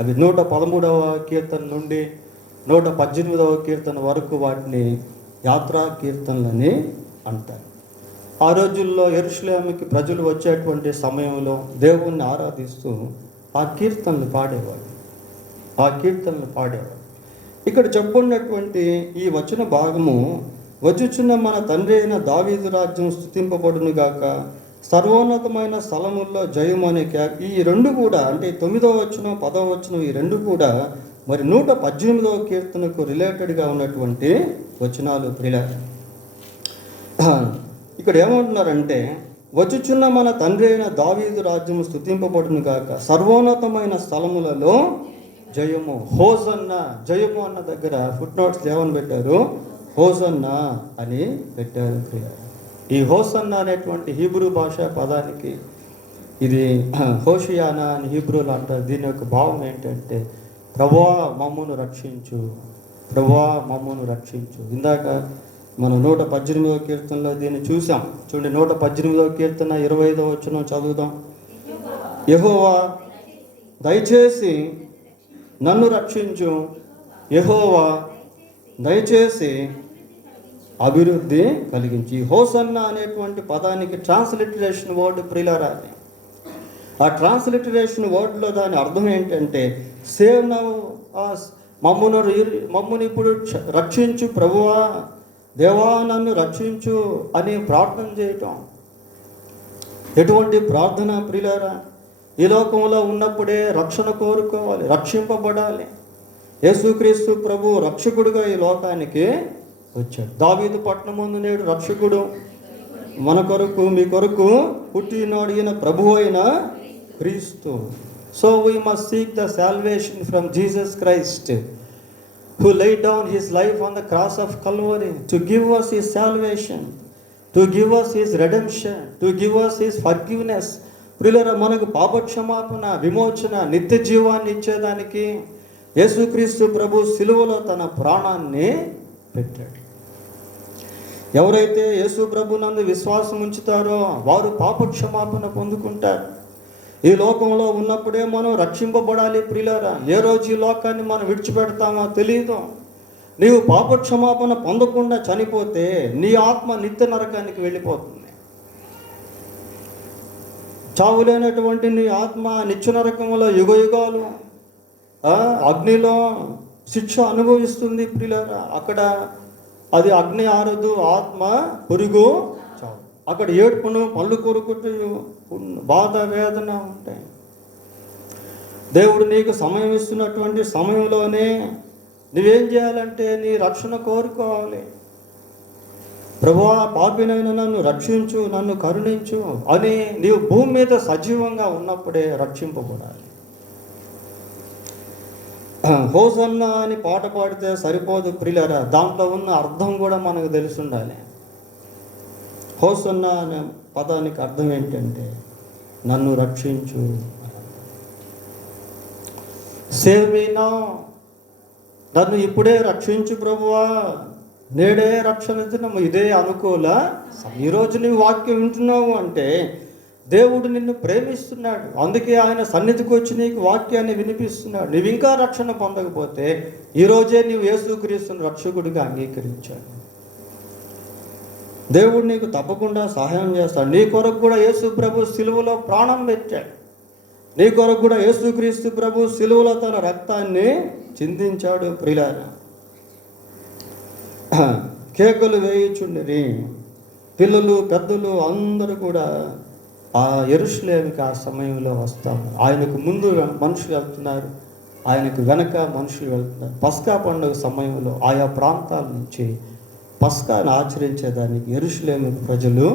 అవి 113వ కీర్తన నుండి 118వ కీర్తన వరకు వాటిని యాత్రా కీర్తనలని అంటారు. ఆ రోజుల్లో యెరూషలేముకి ప్రజలు వచ్చేటువంటి సమయంలో దేవుణ్ణి ఆరాధిస్తూ ఆ కీర్తనలు పాడేవాడు. ఇక్కడ చెప్పుకున్నటువంటి ఈ వచన భాగము, వచ్చుచున్న మన తండ్రి అయిన దావీదు రాజ్యం స్తుతింపబడును గాక, సర్వోన్నతమైన స్థలముల్లో జయము అనే ఈ 2 కూడా, అంటే 9వ వచనం 10వ వచనం, ఈ 2 కూడా మరి 118వ కీర్తనకు రిలేటెడ్గా ఉన్నటువంటి వచనాలు ప్రియులారా. ఇక్కడ ఏమంటున్నారంటే, వచ్చుచున్న మన తండ్రి అయిన దావీదు రాజ్యము స్తుతింపబడును గాక, సర్వోన్నతమైన స్థలములలో జయము. హోసన్న, జయము అన్న దగ్గర ఫుట్ నోట్స్ ఏమని పెట్టారు? హోసన్న అని పెట్టారు ప్రియులారా. ఈ హోసన్న అనేటువంటి హీబ్రూ భాషా పదానికి ఇది హోషియానా అని హీబ్రూలు అంటారు. దీని యొక్క భావం ఏంటంటే, ప్రభువా మమ్మును రక్షించు, ప్రభువా మమ్మును రక్షించు. ఇందాక మనం 118వ కీర్తనలో దీన్ని చూసాం. చూడండి, 118వ కీర్తన 25వ వచనం చదువుదాం. యెహోవా దయచేసి నన్ను రక్షించు, యెహోవా దయచేసి అభివృద్ధి కలిగించి. హోసన్న అనేటువంటి పదానికి ట్రాన్స్లిటరేషన్ వర్డ్ ప్రియులారా. ఆ ట్రాన్స్లిటరేషన్ వర్డ్లో దాని అర్థం ఏంటంటే, సేవ్ నవ్ అస్, మమ్మును ఇప్పుడు రక్షించు ప్రభువా, దేవా నన్ను రక్షించు అని ప్రార్థన చేయటం. ఎటువంటి ప్రార్థన ప్రియులారా? ఈ లోకంలో ఉన్నప్పుడే రక్షణ కోరుకోవాలి, రక్షింపబడాలి. యేసుక్రీస్తు ప్రభు రక్షకుడుగా ఈ లోకానికి వచ్చాడు. దావీదు పట్టణం ముందు నేడు రక్షకుడు మన కొరకు మీ కొరకు పుట్టినాడు ఈయన ప్రభువు అయిన క్రీస్తు. So we must seek the salvation from Jesus Christ, who laid down his life on the cross of Calvary to give us his salvation, to give us his redemption, to give us his forgiveness. ప్రియులారా, మనకు పాపక్షమాపణ, విమోచన, నిత్య జీవాన్ని ఇచ్చేదానికి యేసుక్రీస్తు ప్రభు సిలువలో తన ప్రాణాన్ని పెట్టాడు. ఎవరైతే యేసు ప్రభు నందు విశ్వాసం ఉంచుతారో వారు పాపక్షమాపణ పొందుకుంటారు. ఈ లోకంలో ఉన్నప్పుడే మనం రక్షింపబడాలి ప్రియులారా. ఏ రోజు ఈ లోకాన్ని మనం విడిచిపెడతామో తెలియదు. నీవు పాపక్షమాపణ పొందకుండా చనిపోతే నీ ఆత్మ నిత్య నరకానికి వెళ్ళిపోతుంది. చావులేనటువంటి నీ ఆత్మ నిత్య నరకంలో యుగయుగాలు అగ్నిలో శిక్ష అనుభవిస్తుంది ప్రియులారా. అక్కడ అది అగ్ని ఆరదు, ఆత్మ పురుగు చావు. అక్కడ ఏడుపును, పళ్ళు కొరుకుతూ, బాధ, వేదన ఉంటాయి. దేవుడు నీకు సమయం ఇస్తున్నటువంటి సమయంలోనే నువ్వేం చేయాలంటే నీ రక్షణ కోరుకోవాలి. ప్రభువా, పాపినైన నన్ను రక్షించు, నన్ను కరుణించు అని నీవు భూమి మీద సజీవంగా ఉన్నప్పుడే రక్షింపబడాలి. హోసన్నా అని పాట పాడితే సరిపోదు ప్రియులారా, దాంట్లో ఉన్న అర్థం కూడా మనకు తెలిసి ఉండాలి. హోసన్నా అనే పదానికి అర్థం ఏంటంటే నన్ను రక్షించు. సేవ్ మీ నౌ, నన్ను ఇప్పుడే రక్షించు ప్రభువా, నేడే రక్షణ దినం, ఇదే అనుకూల. ఈరోజు నీవు వాక్యం వింటున్నావు అంటే దేవుడు నిన్ను ప్రేమిస్తున్నాడు, అందుకే ఆయన సన్నిధికి వచ్చి నీకు వాక్యాన్ని వినిపిస్తున్నాడు. నువ్వు ఇంకా రక్షణ పొందకపోతే ఈరోజే నీవు యేసుక్రీస్తును రక్షకుడిగా అంగీకరించాడు. దేవుడు నీకు తప్పకుండా సహాయం చేస్తాడు. నీ కొరకు కూడా యేసు ప్రభు సిలువలో ప్రాణం పెట్టాడు. నీ కొరకు కూడా యేసుక్రీస్తు ప్రభు సిలువలో తన రక్తాన్ని చిందించాడు. ప్రియులారా, కేకలు వేయుచుండిరి, పిల్లలు పెద్దలు అందరూ కూడా ఆ యెరూషలేముకి ఆ సమయంలో వస్తాము. ఆయనకు ముందు మనుషులు వెళ్తున్నారు, ఆయనకు వెనక మనుషులు వెళ్తున్నారు. పస్కా పండుగ సమయంలో ఆయా ప్రాంతాల నుంచి పస్కాను ఆచరించేదానికి యెరూషలేముకి ప్రజలు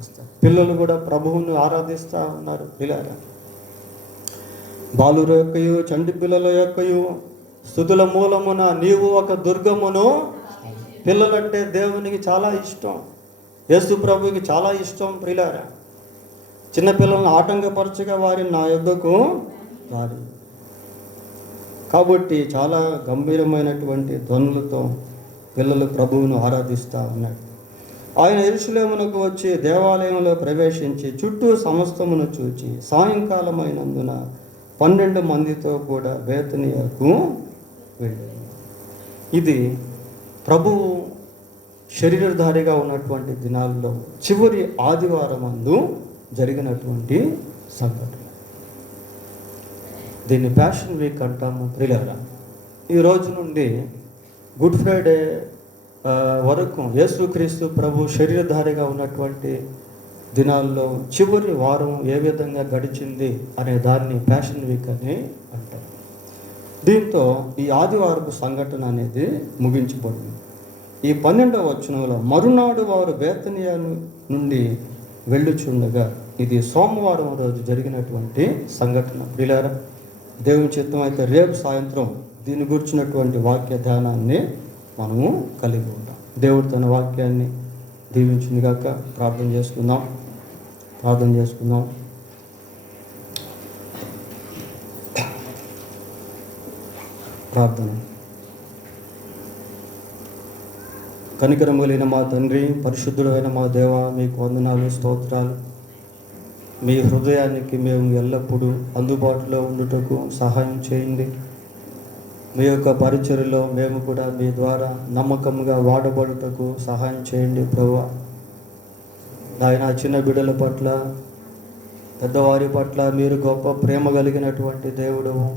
వస్తారు. పిల్లలు కూడా ప్రభువును ఆరాధిస్తూ ఉన్నారు. పిల్లలు బాలుర యొక్కయు చంటి పిల్లల యొక్కయు స్తుతుల మూలమున నీవు ఒక దుర్గమును. పిల్లలంటే దేవునికి చాలా ఇష్టం, యేసు ప్రభువుకి చాలా ఇష్టం. ప్రియులారా, చిన్నపిల్లలను ఆటంకపరచగా వారిని నా యొద్దకు రారు. కాబట్టి చాలా గంభీరమైనటువంటి ధ్వనులతో పిల్లలు ప్రభువును ఆరాధిస్తూ ఉన్నాడు. ఆయన యెరూషలేమునకు వచ్చి దేవాలయంలో ప్రవేశించి చుట్టూ సమస్తమును చూచి సాయంకాలమైనందున 12 మందితో కూడా బేతనియకు వెళ్ళాడు. ఇది ప్రభువు శరీరధారిగా ఉన్నటువంటి దినాల్లో చివరి ఆదివారమందు జరిగినటువంటి సంఘటన. దీన్ని ప్యాషన్ వీక్ అంటాము. ప్రియులారా, ఈ రోజు నుండి గుడ్ ఫ్రైడే వరకు యేసుక్రీస్తు ప్రభు శరీరధారిగా ఉన్నటువంటి దినాల్లో చివరి వారం ఏ విధంగా గడిచింది అనే దాన్ని ప్యాషన్ వీక్ అని అంటారు. దీంతో ఈ ఆదివారపు సంఘటన అనేది ముగించబడింది. ఈ 12వ వచనంలో మరునాడు వారు బేతనియా నుండి వెళ్ళుచుండగా, ఇది సోమవారం రోజు జరిగినటువంటి సంఘటన. ప్రియులారా, దేవుని చిత్తం అయితే రేపు సాయంత్రం దీని గురించినటువంటి వాక్య ధ్యానాన్ని మనము కలిగి ఉంటాం. దేవుడు తన వాక్యాన్ని దీవించుగాక. ప్రార్థన చేసుకుందాం. ప్రార్థన. కనికరం కలిగిన మా తండ్రి, పరిశుద్ధుడైన మా దేవ, మీకు వందనాలు, స్తోత్రాలు. మీ హృదయానికి మేము ఎల్లప్పుడూ అందుబాటులో ఉండుటకు సహాయం చేయండి. మీ యొక్క పరిచర్యలో మేము కూడా మీ ద్వారా నమ్మకంగా వాడబడుటకు సహాయం చేయండి ప్రభువా. నాయన, చిన్న బిడ్డల పట్ల, పెద్దవారి పట్ల మీరు గొప్ప ప్రేమ కలిగినటువంటి దేవుడవు.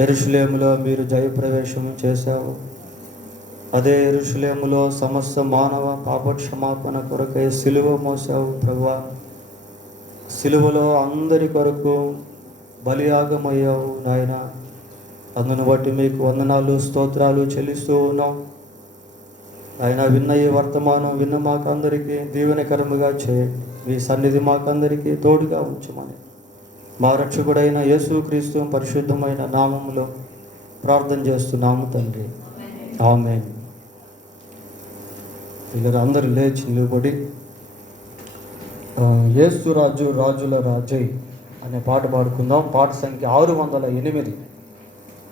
యెరూషలేములో మీరు జయప్రవేశం చేశావు. అదే యెరూషలేములో సమస్త మానవ పాప క్షమాపణ కొరకై సిలువ మోసావు ప్రభువా. సిలువలో అందరి కొరకు బలియాగమయ్యావు నాయన. అందును బట్టి మీకు వందనాలు, స్తోత్రాలు చెల్లిస్తూ ఉన్నాం. ఆయన విన్న ఈ వర్తమానం విన్న మాకందరికీ దీవెనకరముగా చేయండి. మీ సన్నిధి మాకందరికీ తోడుగా ఉంచమని మా రక్షకుడైన యేసుక్రీస్తు పరిశుద్ధమైన నామములో ప్రార్థన చేస్తున్నాము తండ్రి. ఆమేన్. వీళ్ళ అందరూ లేచి నిలబడి యేసు రాజు రాజుల రాజై అనే పాట పాడుకుందాం. పాట సంఖ్య 608.